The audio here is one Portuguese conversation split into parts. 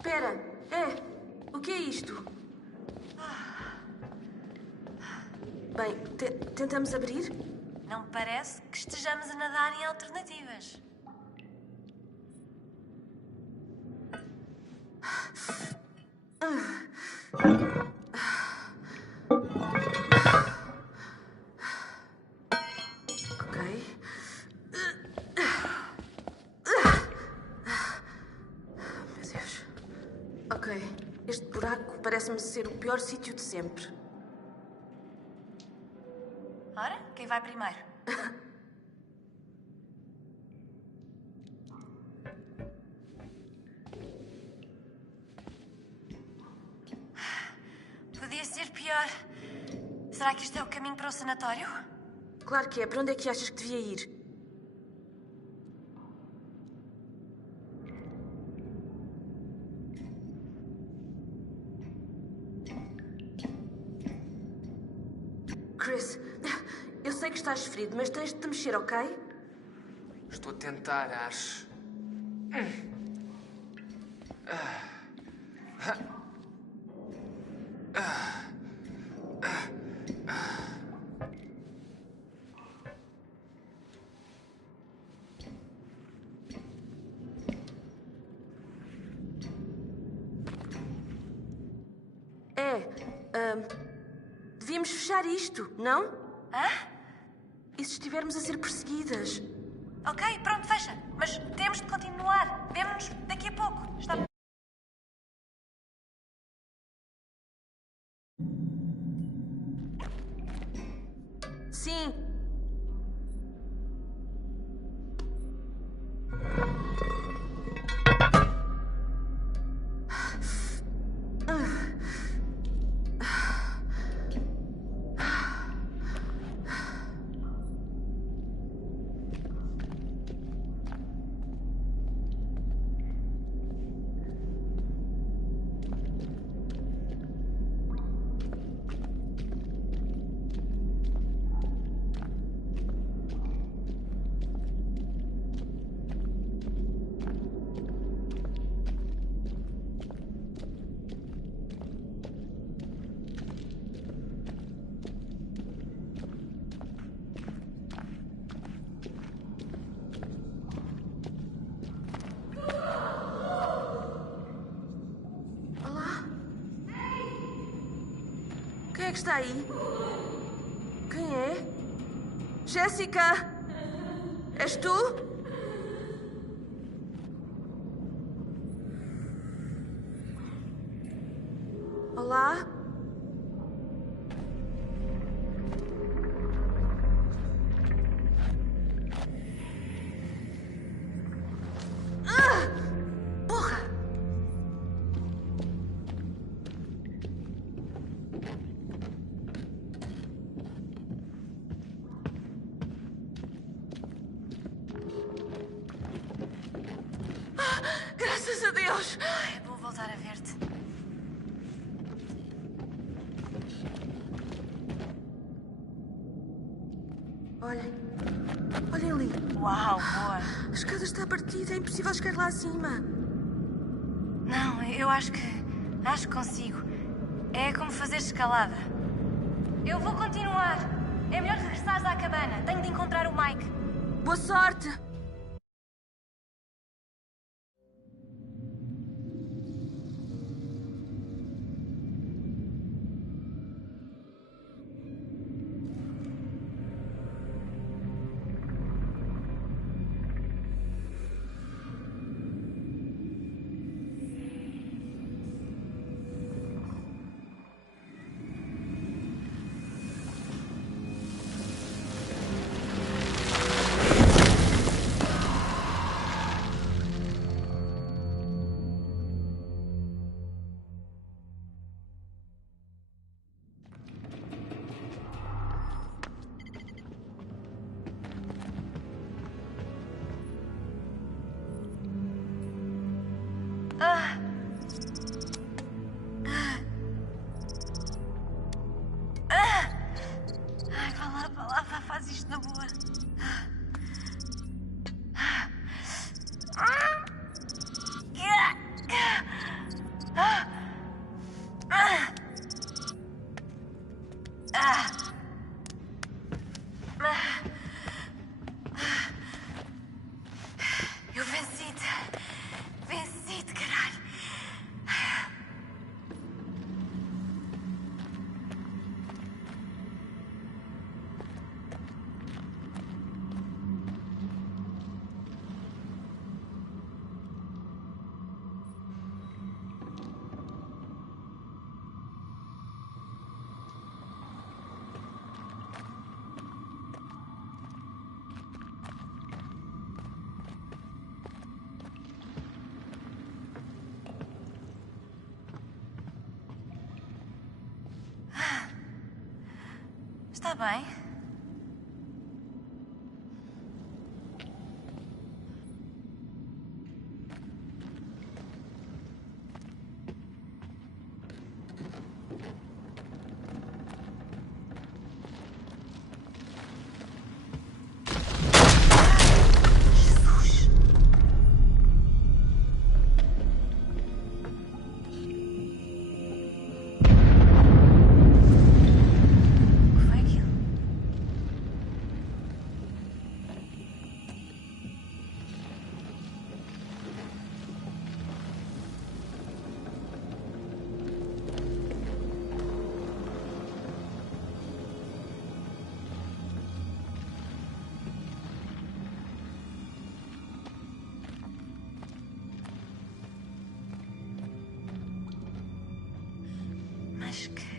Espera, o que é isto? Bem, tentamos abrir? Não me parece que estejamos a nadar em alternativas. Ok. Meu Deus. Ok, este buraco parece-me ser o pior sítio de sempre. Ora, quem vai primeiro? Podia ser pior. Será que este é o caminho para o sanatório? Claro que é. Para onde é que achas que devia ir? Chris, eu sei que estás ferido, mas tens de te mexer, ok? Estou a tentar, Ash. Devíamos fechar isto, não? Hã? E se estivermos a ser perseguidas? Ok, pronto, fecha. Mas temos de continuar. Vemo-nos daqui a pouco. Está... Sim. Quem é que está aí? Quem é? Jéssica? És tu? Olá? Porra! Graças a Deus! É bom voltar a ver-te. Olhem. Olhem ali. Uau, boa. A escada está partida. É impossível chegar lá acima. Não, eu acho que consigo. É como fazer escalada. Eu vou continuar. É melhor regressares à cabana. Tenho de encontrar o Mike. Boa sorte! Ai, vá lá, faz isto na boa. Eu venci-te. Venci-te, caralho. Está bem. Jesus. O que foi aquilo? Mas que...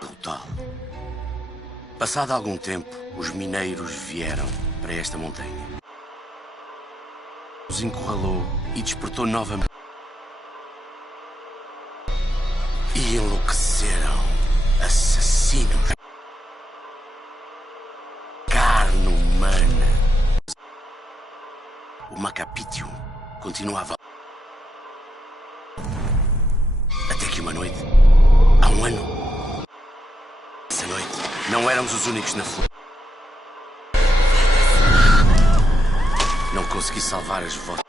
Brutal. Passado algum tempo, os mineiros vieram para esta montanha. Os encurralou e despertou novamente. E enlouqueceram. Assassinos. Carne humana. O Macapitium continuava. Até que uma noite, há um ano, essa noite, não éramos os únicos na floresta. Não consegui salvar as vossas.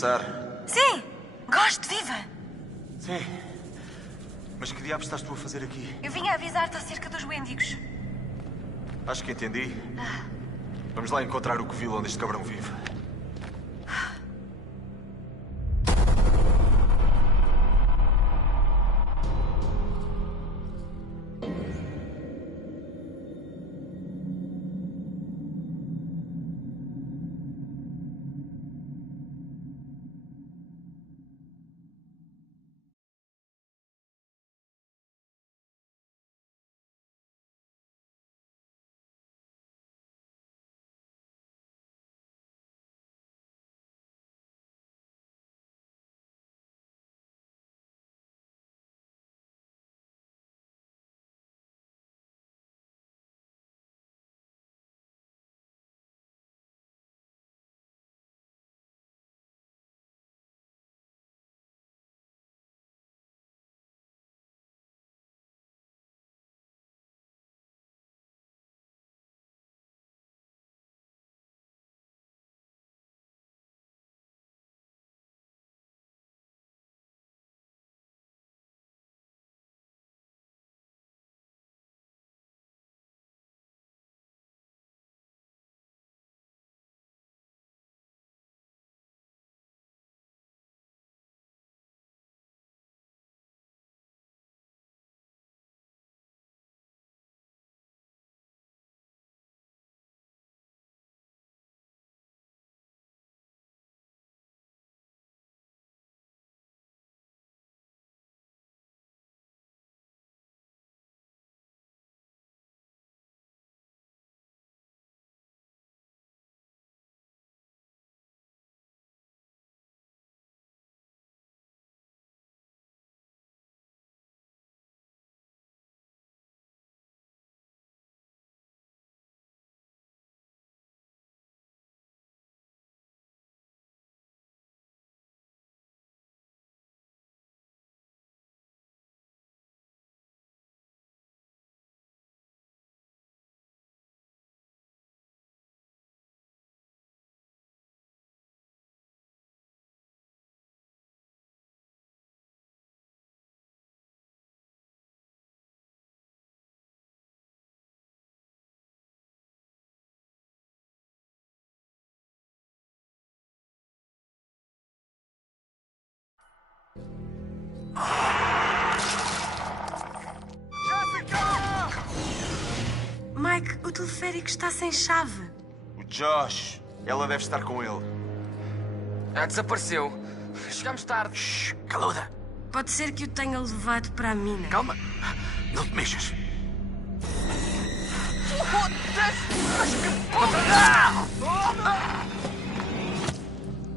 passar? Sim! Gosto, viva! Sim. Mas que diabos estás tu a fazer aqui? Eu vim a avisar-te acerca dos Wendigos. Acho que entendi. Vamos lá encontrar o covil onde este cabrão vive. Mike, o teleférico está sem chave. O Josh. Ela deve estar com ele. Desapareceu. Chegamos tarde. Shhh, caluda. Pode ser que o tenha levado para a mina. Calma. Não te mexas.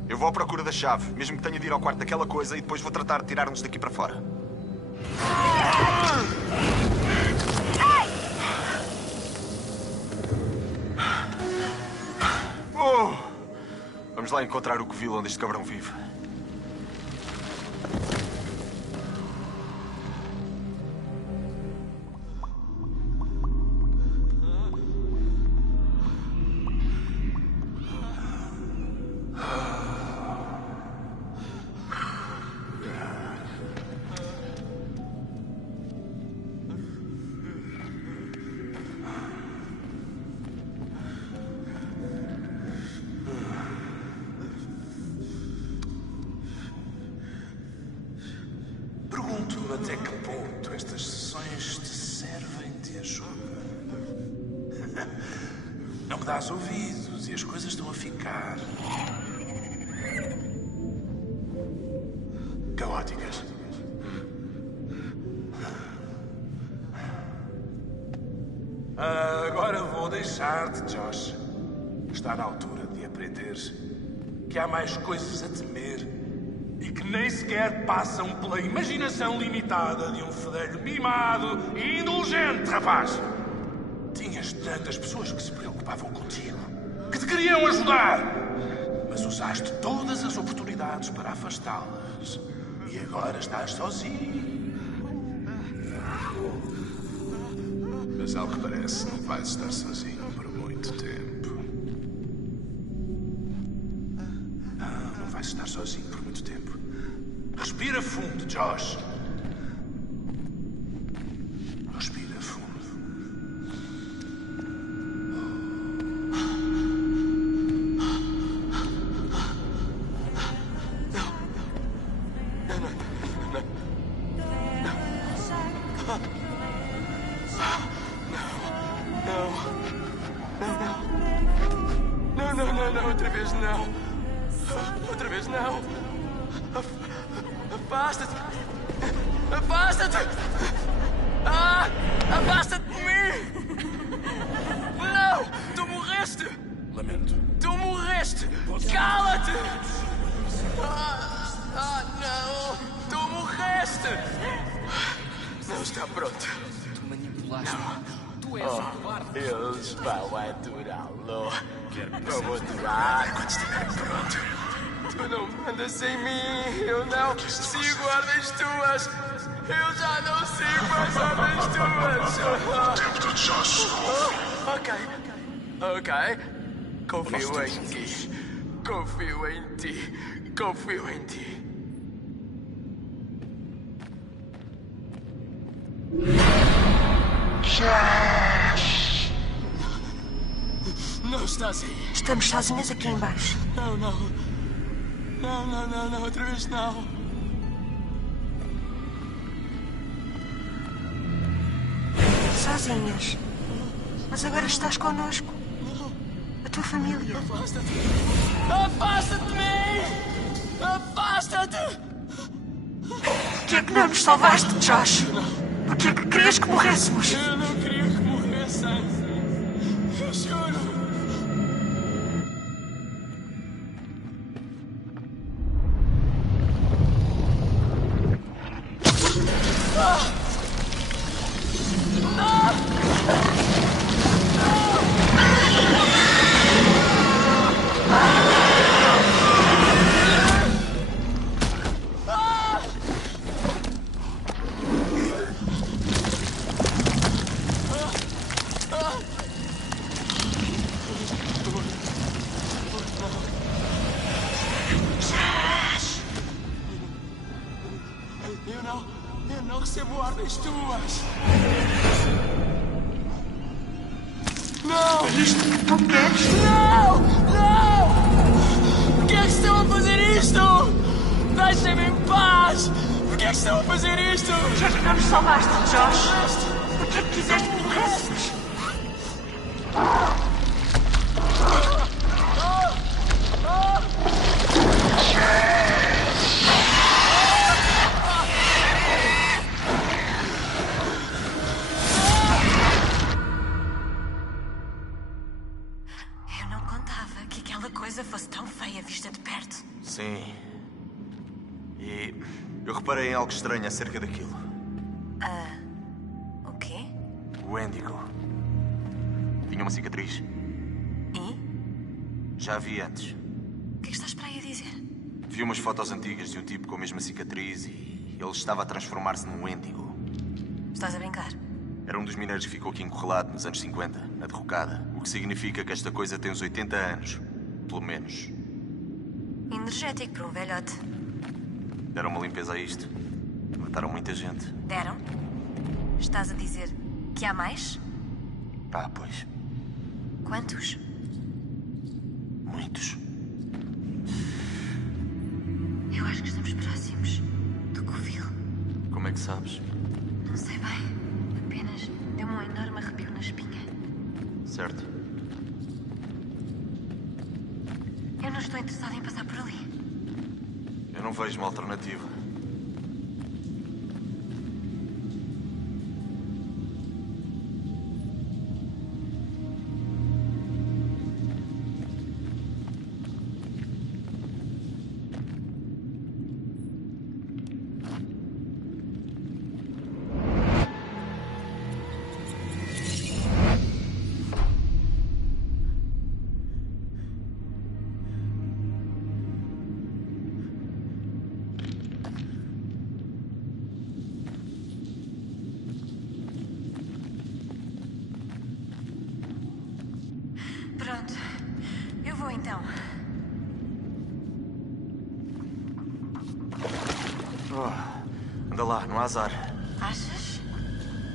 Eu vou à procura da chave, mesmo que tenha de ir ao quarto daquela coisa, e depois vou tratar de tirar-nos daqui para fora. Vamos lá encontrar o covil onde este cabrão vive. Pergunto-me até que ponto estas sessões te servem de ajuda. Não me dás ouvidos e as coisas estão a ficar caóticas. Agora vou deixar-te, Josh. Está na altura de aprenderes que há mais coisas a temer e que nem sequer passam pela imaginação limitada de um fedelho mimado e indulgente, rapaz. Tinhas tantas pessoas que se preocupavam contigo, que te queriam ajudar, mas usaste todas as oportunidades para afastá-las. E agora estás sozinho. Mas ao que parece, não vais estar sozinho por muito tempo. Não vai vais estar sozinho por muito tempo. Respira fundo, Josh. Respira fundo. Não, outra vez não. Outra vez não. Afasta-te. Afasta-te. Ah, afasta-te de mim. Não, tu morreste. Lamento. Tu morreste. Cala-te. Não. Tu morreste. Não está pronto. Tu manipulaste. Tu és um covarde. Eles vão adorá-lo. Vão adorar quando estiver pronto. Tu não mandas em mim. Eu não sigo ordens tuas. Eu já não sigo as ordens tuas. Tempo do Josh. Ok. Confio em ti. Confio em ti. Confio em ti. Não estás aí. Estamos sozinhas aqui embaixo. Não, outra vez não. Sozinhas. Mas agora estás connosco. A tua família. Afasta-te! Afasta-te de mim! Afasta-te! Porquê é que não nos salvaste, Josh? Porquê é que querias que morrêssemos? Eu não queria que morressem. Eu juro. Eu não recebo ordens tuas. Não! É isto que tu queres? Não! Por que é que estão a fazer isto? Deixem-me em paz! Por que é que estão a fazer isto? Porquê é que não nos salvaste, Josh? Porquê é que quiseste que morrêssemos? Eu não contava que aquela coisa fosse tão feia vista de perto. Sim. E eu reparei em algo estranho acerca daquilo. O quê? O Índigo. Tinha uma cicatriz. E? Já a vi antes. O que é que estás para aí a dizer? Vi umas fotos antigas de um tipo com a mesma cicatriz e ele estava a transformar-se num Índigo. Estás a brincar? Era um dos mineiros que ficou aqui encorrelado nos anos 50, na derrocada. O que significa que esta coisa tem uns 80 anos. Pelo menos. Energético para um velhote. Deram uma limpeza a isto. Mataram muita gente. Deram? Estás a dizer que há mais? Pá, pois. Quantos? Muitos. Eu acho que estamos próximos do covil. Como é que sabes? Não sei bem. Apenas deu-me um enorme arrepio na espinha. Certo. Eu não estou interessada em passar por ali. Eu não vejo uma alternativa. Anda lá, não há azar. Achas?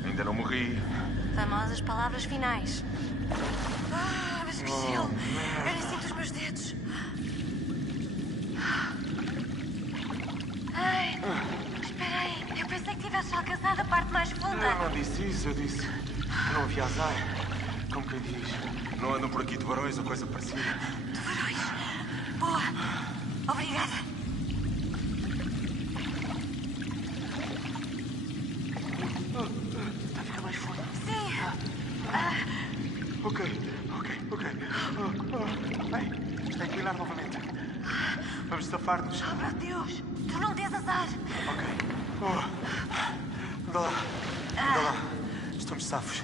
Ainda não morri. Famosas palavras finais. Mas que gelo! Eu nem sinto os meus dedos. Ai, espera aí. Eu pensei que tivesse alcançado a parte mais funda. Eu não disse isso, eu disse que não havia azar. Como quem diz, não andam por aqui tubarões ou coisa parecida. Tubarões. Boa. Obrigada. Está a ficar mais fundo. Sim. Ok. Bem, está a inclinar novamente. Vamos safar-nos. Oh, meu Deus. Tu não tens azar. Ok. Anda lá. Estamos safos.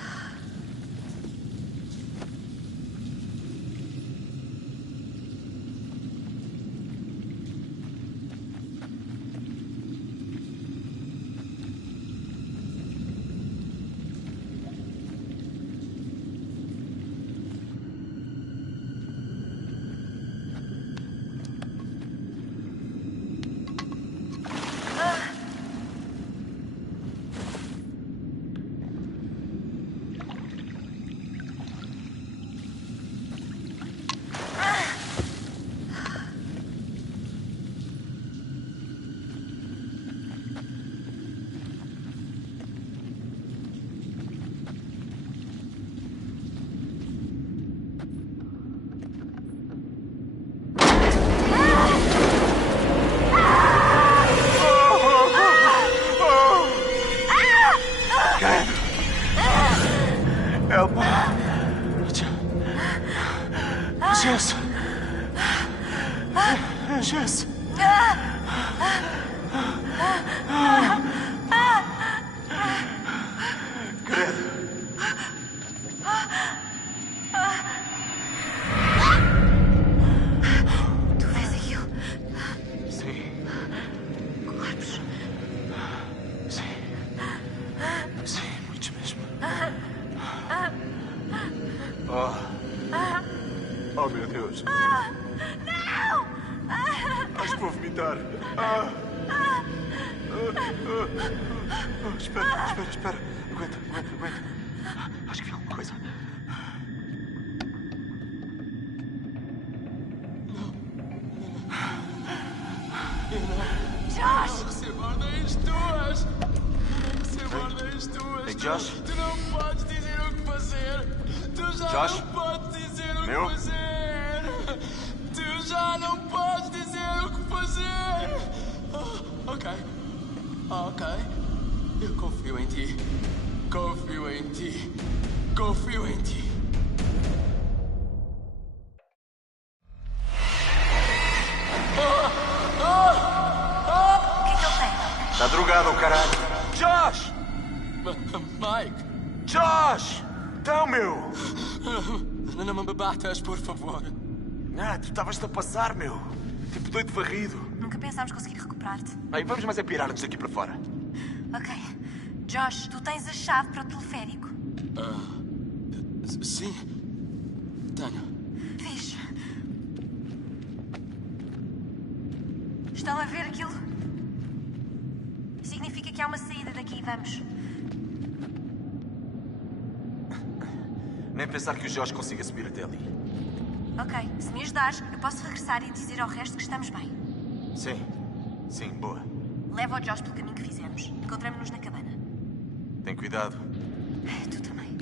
Jess! Credo! Tu vês aquilo? Sim. Corpos. Sim, muitos mesmo. Oh, meu Deus. Não! Acho que vou vomitar. Espera. Aguenta. Acho que vi alguma coisa. Josh! Recebo ordens tuas! Recebo ordens tuas! Ei, Josh? Tu não podes dizer o que fazer! Tu já Josh? não podes dizer o Meu? que fazer! Tu já não podes dizer o que fazer! Ok. Eu confio em ti. Confio em ti. O que é que ele tem? Está drogado, o caralho. Josh! Mike! Josh! Então, meu! Não me batas, por favor. Tu estavas-te a passar, meu. Tipo doido varrido. Nunca pensámos conseguir recuperar-te. Aí, vamos mais é pirar-nos daqui para fora. Ok. Josh, tu tens a chave para o teleférico. Sim. Tenho. Fixe. Estão a ver aquilo? Significa que há uma saída daqui. Vamos. Nem pensar que o Josh consiga subir até ali. Ok. Se me ajudares, eu posso regressar e dizer ao resto que estamos bem. Sim, boa. Leva o Josh pelo caminho que fizemos. Encontramos-nos na cabana. Tem cuidado. Tu também.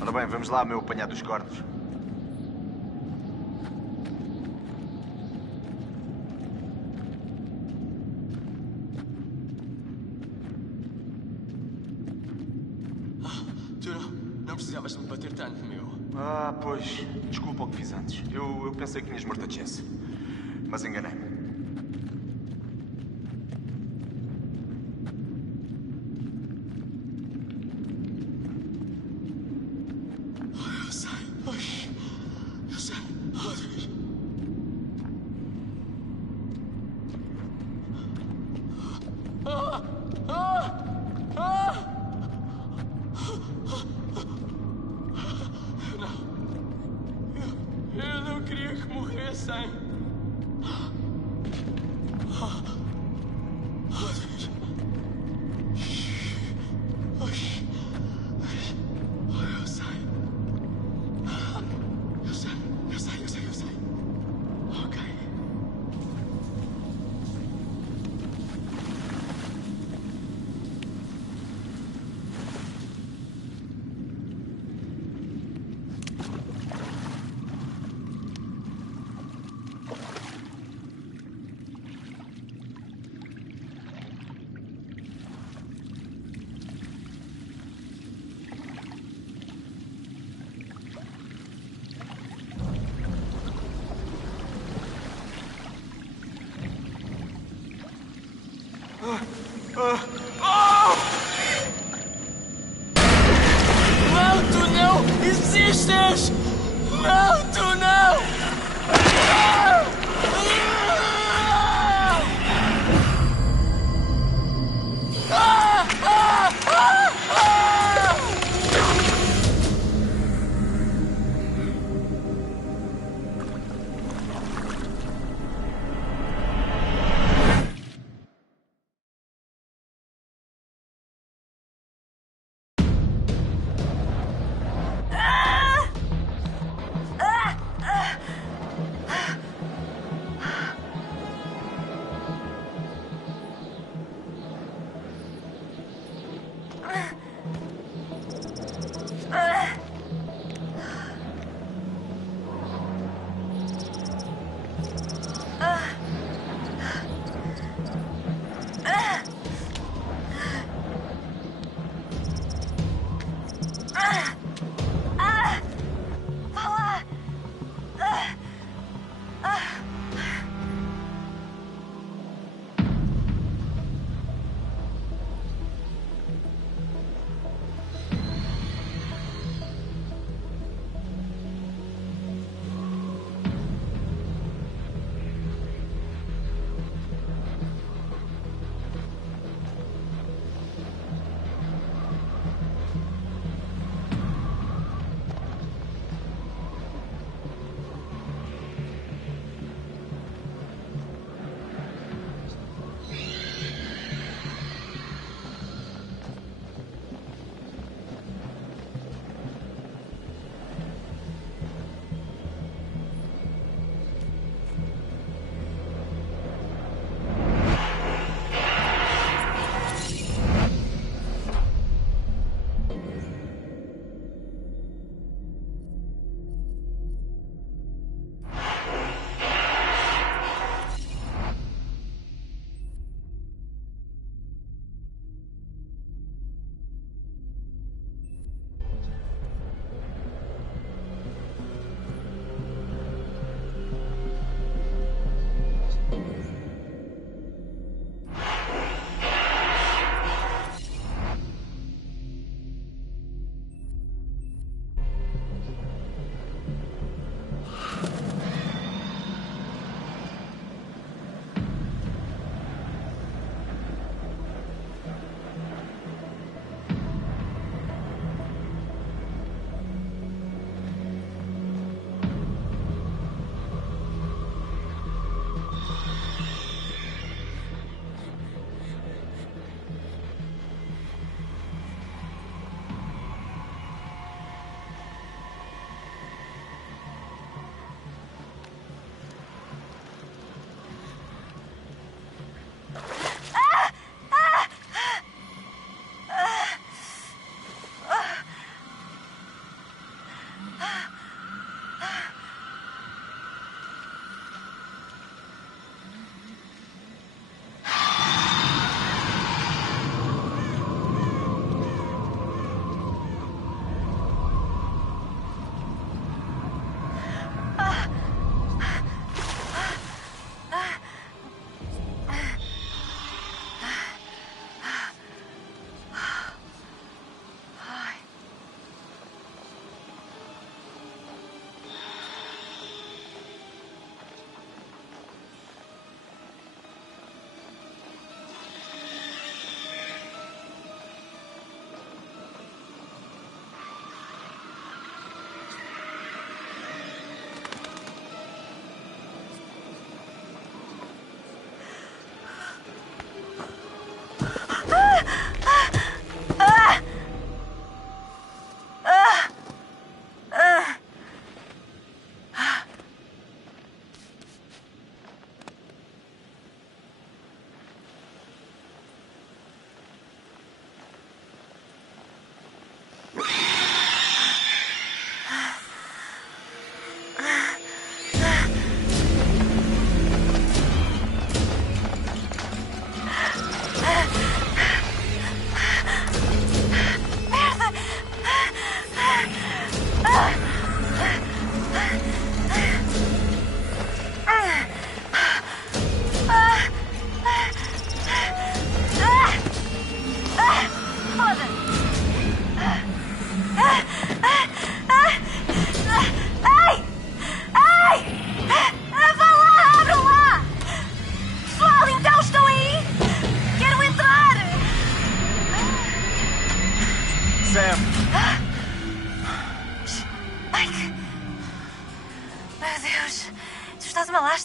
Ora bem, vamos lá, meu apanhado dos cornos. Tu não precisavas de me bater tanto, meu. Pois. Desculpa o que fiz antes. Eu pensei que tinhas morto a Jess. Mas enganei-me. Eu sei. Eu não queria que morressem. Não, tu não existes! Não, tu não!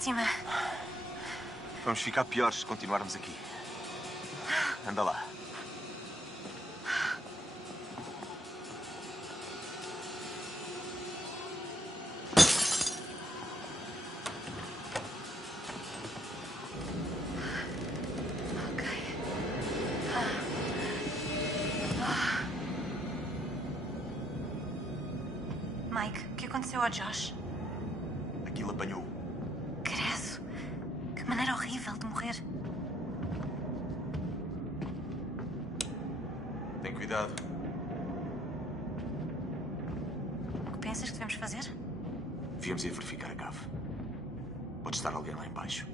cima. Vamos ficar piores se continuarmos aqui. Anda lá. Mike, o que aconteceu ao Josh? Aquilo apanhou. Credo. Que maneira horrível de morrer. Tem cuidado. O que pensas que devemos fazer? Devíamos ir verificar a cave. Pode estar alguém lá embaixo.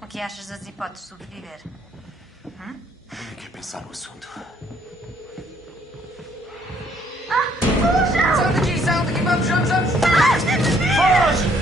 O que achas das hipóteses de sobreviver? Nem quer pensar no assunto. Sai daqui, vamos! Foge!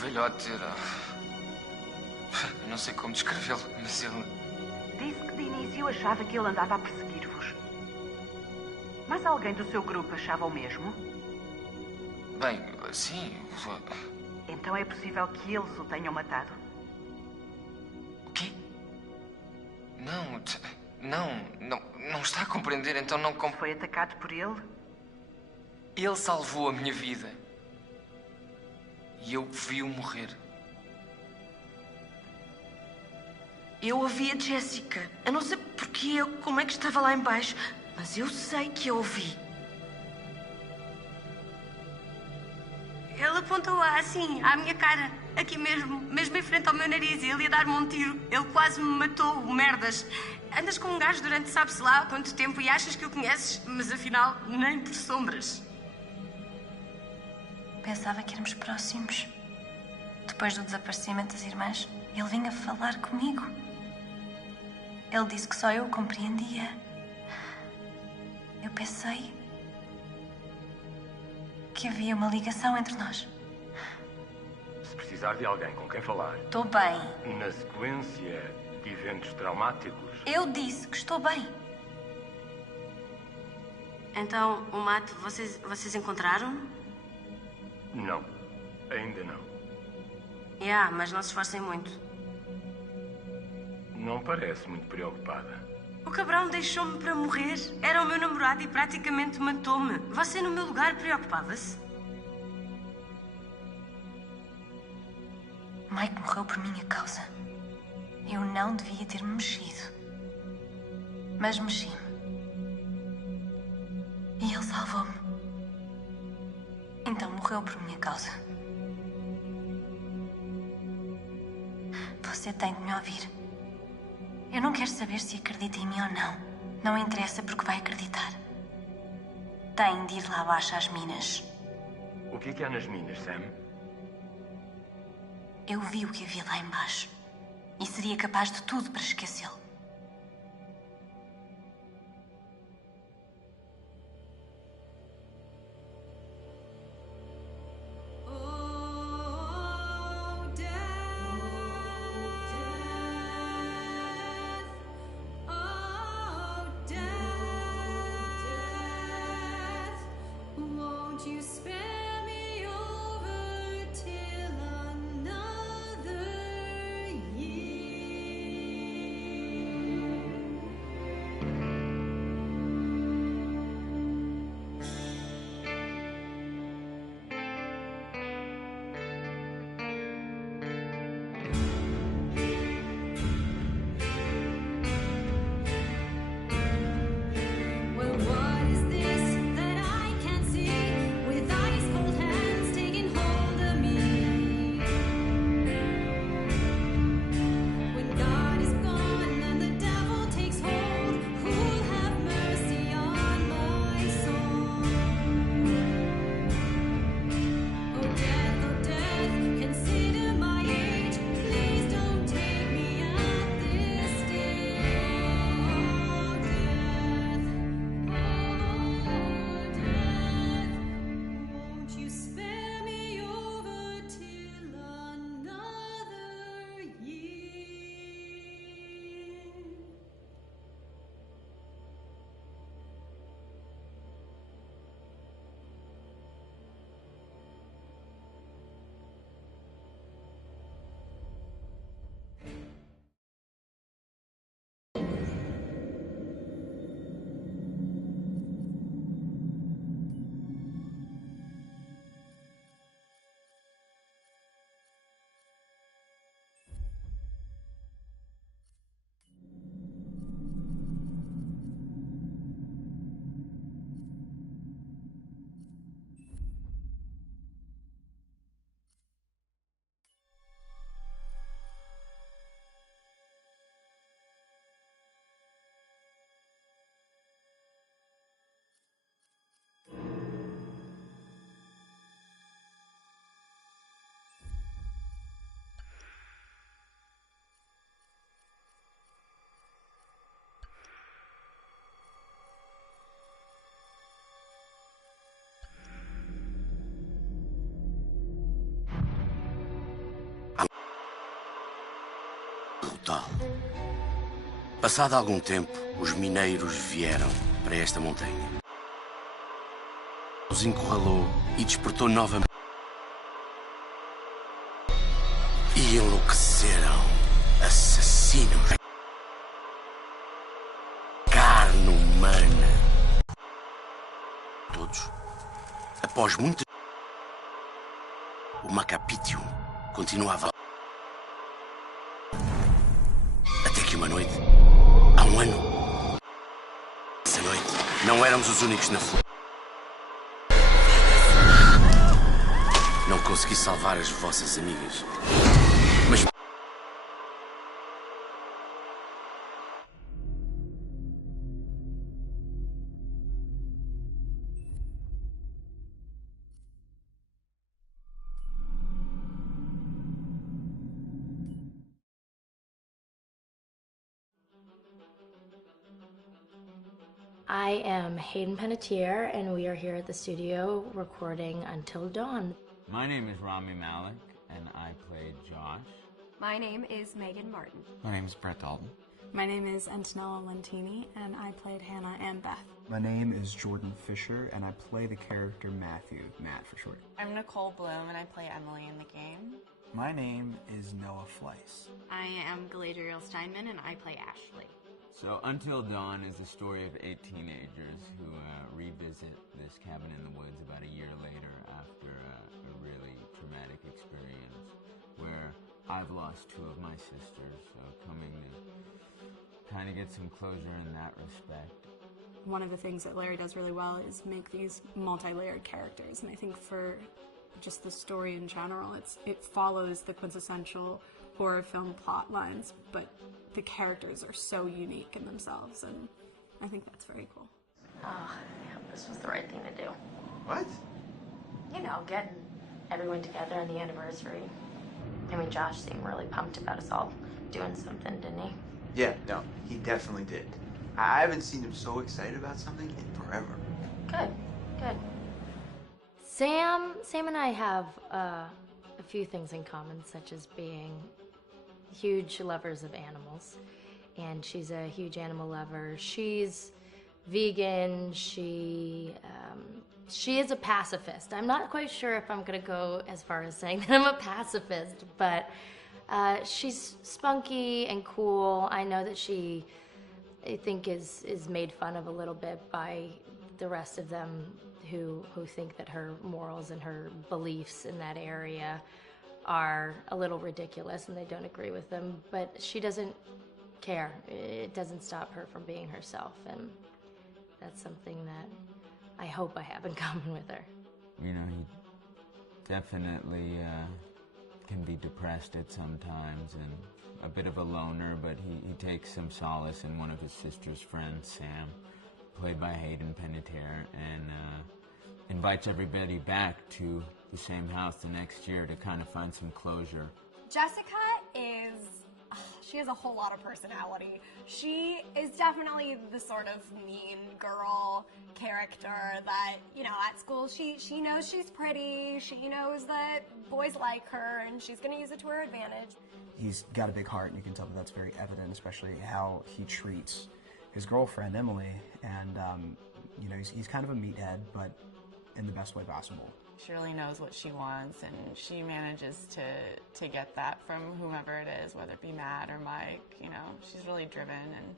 Velhote era... Eu não sei como descrevê-lo, mas ele... Disse que de início achava que ele andava a perseguir-vos. Mas alguém do seu grupo achava o mesmo? Bem, sim... Então é possível que eles o tenham matado? O quê? Não está a compreender, então não... Foi atacado por ele? Ele salvou a minha vida. E eu vi-o morrer. Eu ouvi a Jessica. Eu não sei porque como é que estava lá embaixo, mas eu sei que eu ouvi. Ele apontou assim, à minha cara, aqui mesmo em frente ao meu nariz. Ele ia dar-me um tiro. Ele quase me matou, merdas. Andas com um gajo durante sabe-se lá há quanto tempo e achas que o conheces, mas afinal, nem por sombras. Pensava que éramos próximos. Depois do desaparecimento das irmãs, ele vinha falar comigo. Ele disse que só eu o compreendia. Eu pensei que havia uma ligação entre nós. Se precisar de alguém com quem falar, Estou bem. na sequência de eventos traumáticos, Eu disse que estou bem. Então, o Matt, vocês encontraram? não. Ainda não. Mas não se esforcem muito. Não parece muito preocupada. O cabrão deixou-me para morrer. Era o meu namorado e praticamente matou-me. Você, no meu lugar, preocupava-se? Mike morreu por minha causa. Eu não devia ter-me mexido. Mas mexi-me. E ele salvou-me. Então morreu por minha causa. Você tem de me ouvir. Eu não quero saber se acredita em mim ou não. Não interessa porque vai acreditar. Tem de ir lá abaixo às minas. O que é que há nas minas, Sam? Eu vi o que havia lá embaixo. E seria capaz de tudo para esquecê-lo. Well, what is this that I can see with eyes brutal. Passado algum tempo, os mineiros vieram para esta montanha. Os encurralou e despertou novamente. E enlouqueceram. Assassinos. Carne humana. Todos. Após muitas... O Macapitium continuava. Até que uma noite, há um ano, essa noite, não éramos os únicos na floresta. Não consegui salvar as vossas amigas, mas... I am Hayden Panettiere, and we are here at the studio recording Until Dawn. My name is Rami Malek, and I play Josh. My name is Megan Martin. My name is Brett Dalton. My name is Antonella Lentini, and I played Hannah and Beth. My name is Jordan Fisher, and I play the character Matthew, Matt for short. I'm Nicole Bloom, and I play Emily in the game. My name is Noah Fleiss. I am Galadriel Steinman, and I play Ashley. So, Until Dawn is the story of 8 teenagers who revisit this cabin in the woods about a year later after a really traumatic experience where I've lost 2 of my sisters, so coming to kind of get some closure in that respect. One of the things that Larry does really well is make these multi-layered characters, and I think for just the story in general, it follows the quintessential horror film plot lines, but the characters are so unique in themselves, and I think that's very cool. Oh, yeah, this was the right thing to do. What? You know, getting everyone together on the anniversary. I mean, Josh seemed really pumped about us all doing something, didn't he? Yeah, no, he definitely did. I haven't seen him so excited about something in forever. Good, good. Sam and I have a few things in common, such as being huge lovers of animals, and she's a huge animal lover. She's vegan. She is a pacifist. I'm not quite sure if I'm gonna go as far as saying that I'm a pacifist, but she's spunky and cool. I know that she, I think, is made fun of a little bit by the rest of them who think that her morals and her beliefs in that area are a little ridiculous and they don't agree with them, but she doesn't care. It doesn't stop her from being herself, and that's something that I hope I have in common with her. You know, he definitely can be depressed at some times and a bit of a loner, but he takes some solace in one of his sister's friends, Sam, played by Hayden Panettiere, and invites everybody back to the same house the next year to kind of find some closure. Jessica she has a whole lot of personality. She is definitely the sort of mean girl character that, you know, at school she knows she's pretty, she knows that boys like her, and she's gonna use it to her advantage. He's got a big heart, and you can tell that that's very evident, especially how he treats his girlfriend, Emily, and, you know, he's kind of a meathead, but in the best way possible. She really knows what she wants, and she manages to get that from whomever it is, whether it be Matt or Mike. You know, she's really driven, and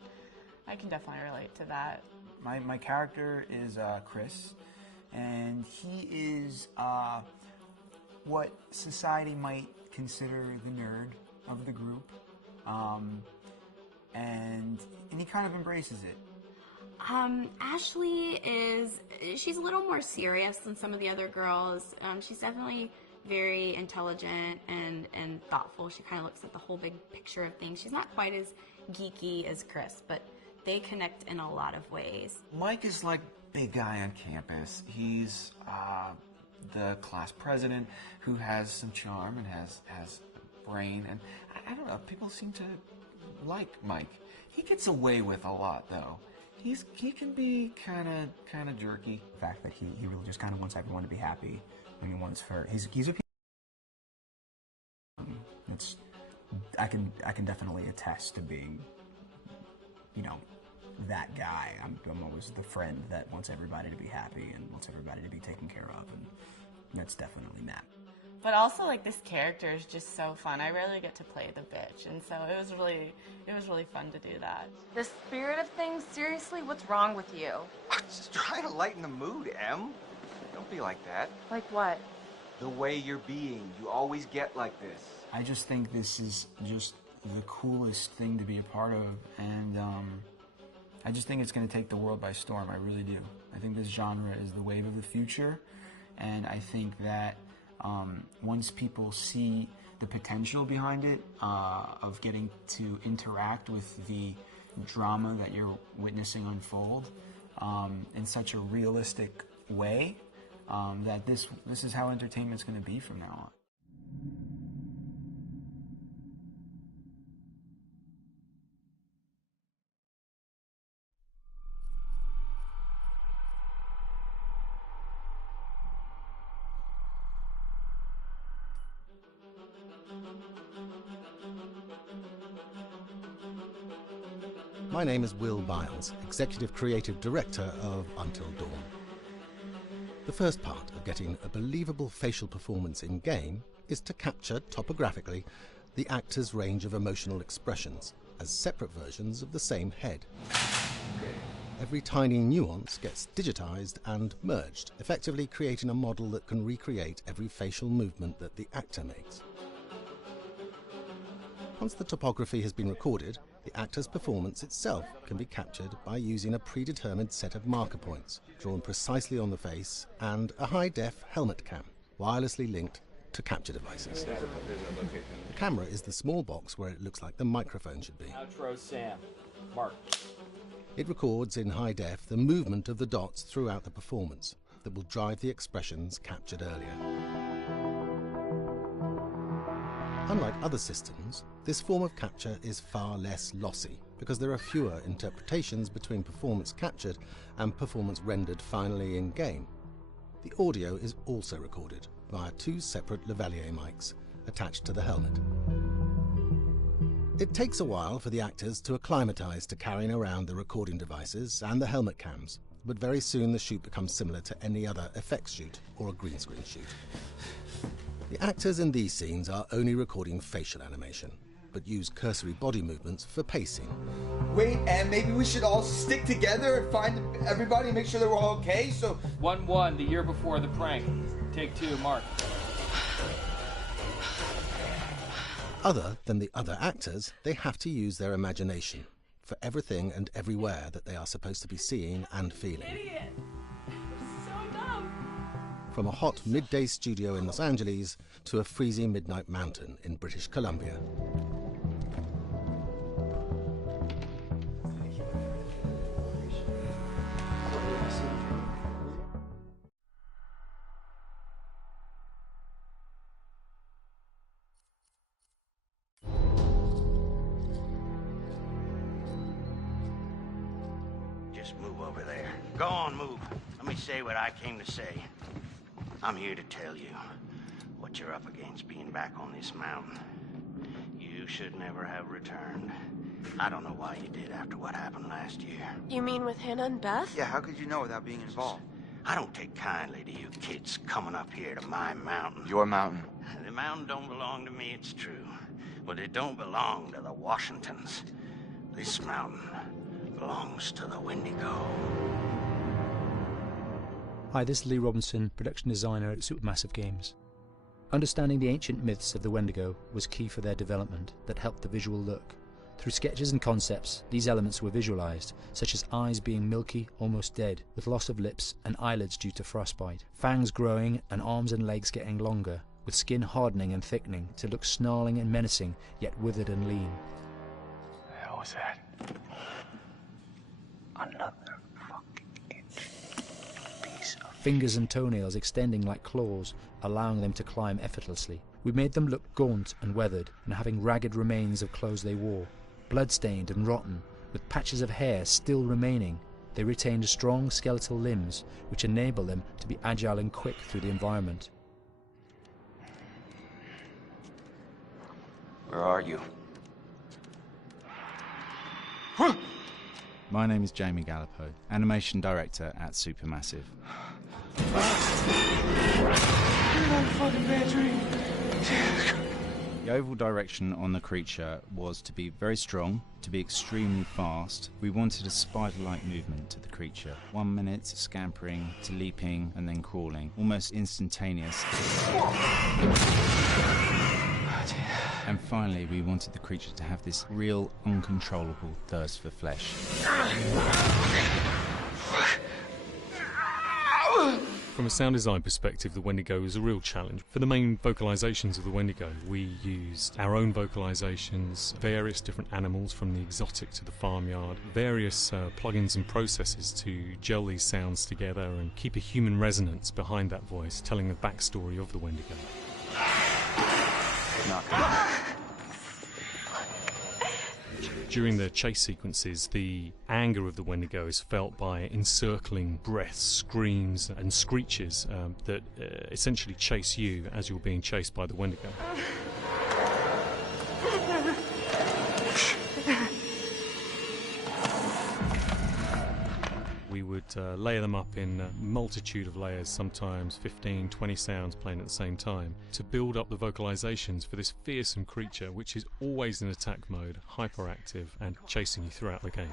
I can definitely relate to that. My character is Chris, and he is what society might consider the nerd of the group, and he kind of embraces it. Ashley she's a little more serious than some of the other girls. She's definitely very intelligent and thoughtful. She kind of looks at the whole big picture of things. She's not quite as geeky as Chris, but they connect in a lot of ways. Mike is like big guy on campus. He's the class president who has some charm and has brain, and I don't know, people seem to like Mike. He gets away with a lot, though. He can be kind of jerky. The fact that he really just kind of wants everyone to be happy, and he wants her. He's a. It's I can definitely attest to being, you know, that guy. I'm always the friend that wants everybody to be happy and wants everybody to be taken care of, and that's definitely Matt. But also, like, this character is just so fun. I rarely get to play the bitch, and so it was really fun to do that. The spirit of things, seriously, what's wrong with you? I'm just trying to lighten the mood, Em. Don't be like that. Like what? The way you're being. You always get like this. I just think this is just the coolest thing to be a part of, and I just think it's going to take the world by storm. I really do. I think this genre is the wave of the future, and I think that once people see the potential behind it, of getting to interact with the drama that you're witnessing unfold in such a realistic way, that this is how entertainment's going to be from now on. My name is Will Biles, Executive Creative Director of Until Dawn. The first part of getting a believable facial performance in-game is to capture, topographically, the actor's range of emotional expressions as separate versions of the same head. Every tiny nuance gets digitized and merged, effectively creating a model that can recreate every facial movement that the actor makes. Once the topography has been recorded, the actor's performance itself can be captured by using a predetermined set of marker points drawn precisely on the face and a high-def helmet cam, wirelessly linked to capture devices. The camera is the small box where it looks like the microphone should be. Outro Sam. Mark. It records in high def the movement of the dots throughout the performance that will drive the expressions captured earlier. Unlike other systems, this form of capture is far less lossy because there are fewer interpretations between performance captured and performance rendered finally in-game. The audio is also recorded via two separate lavalier mics attached to the helmet. It takes a while for the actors to acclimatize to carrying around the recording devices and the helmet cams, but very soon the shoot becomes similar to any other effects shoot or a green screen shoot. The actors in these scenes are only recording facial animation, but use cursory body movements for pacing. Wait, and maybe we should all stick together and find everybody and make sure that we're all okay, so... 1-1, the year before the prank. Take 2, Mark. Other than the other actors, they have to use their imagination for everything and everywhere that they are supposed to be seeing and feeling. Idiot! So dumb! From a hot midday studio in Los Angeles to a freezing midnight mountain in British Columbia. Just move over there. Go on, move. Let me say what I came to say. I'm here to tell you what you're up against being back on this mountain. You should never have returned. I don't know why you did after what happened last year. You mean with Hannah and Beth? Yeah, how could you know without being involved? I don't take kindly to you kids coming up here to my mountain. Your mountain. The mountain don't belong to me, it's true. But it don't belong to the Washingtons. This mountain belongs to the Wendigo. Hi, this is Lee Robinson, production designer at Supermassive Games. Understanding the ancient myths of the Wendigo was key for their development that helped the visual look. Through sketches and concepts, these elements were visualized, such as eyes being milky, almost dead, with loss of lips and eyelids due to frostbite, fangs growing and arms and legs getting longer, with skin hardening and thickening to look snarling and menacing, yet withered and lean. The hell was that? Another fingers and toenails extending like claws, allowing them to climb effortlessly. We made them look gaunt and weathered, and having ragged remains of clothes they wore. Blood-stained and rotten, with patches of hair still remaining, they retained strong skeletal limbs, which enable them to be agile and quick through the environment. Where are you? My name is Jamie Gallipo, animation director at Supermassive. The overall direction on the creature was to be very strong, to be extremely fast. We wanted a spider-like movement to the creature. 1 minute scampering to leaping and then crawling, almost instantaneous. And finally, we wanted the creature to have this real, uncontrollable thirst for flesh. From a sound design perspective, the Wendigo is a real challenge. For the main vocalisations of the Wendigo, we used our own vocalisations, various different animals from the exotic to the farmyard, various plugins and processes to gel these sounds together and keep a human resonance behind that voice, telling the backstory of the Wendigo. During the chase sequences, the anger of the Wendigo is felt by encircling breaths, screams and screeches that essentially chase you as you're being chased by the Wendigo. We would layer them up in a multitude of layers, sometimes 15, 20 sounds playing at the same time, to build up the vocalizations for this fearsome creature which is always in attack mode, hyperactive and chasing you throughout the game.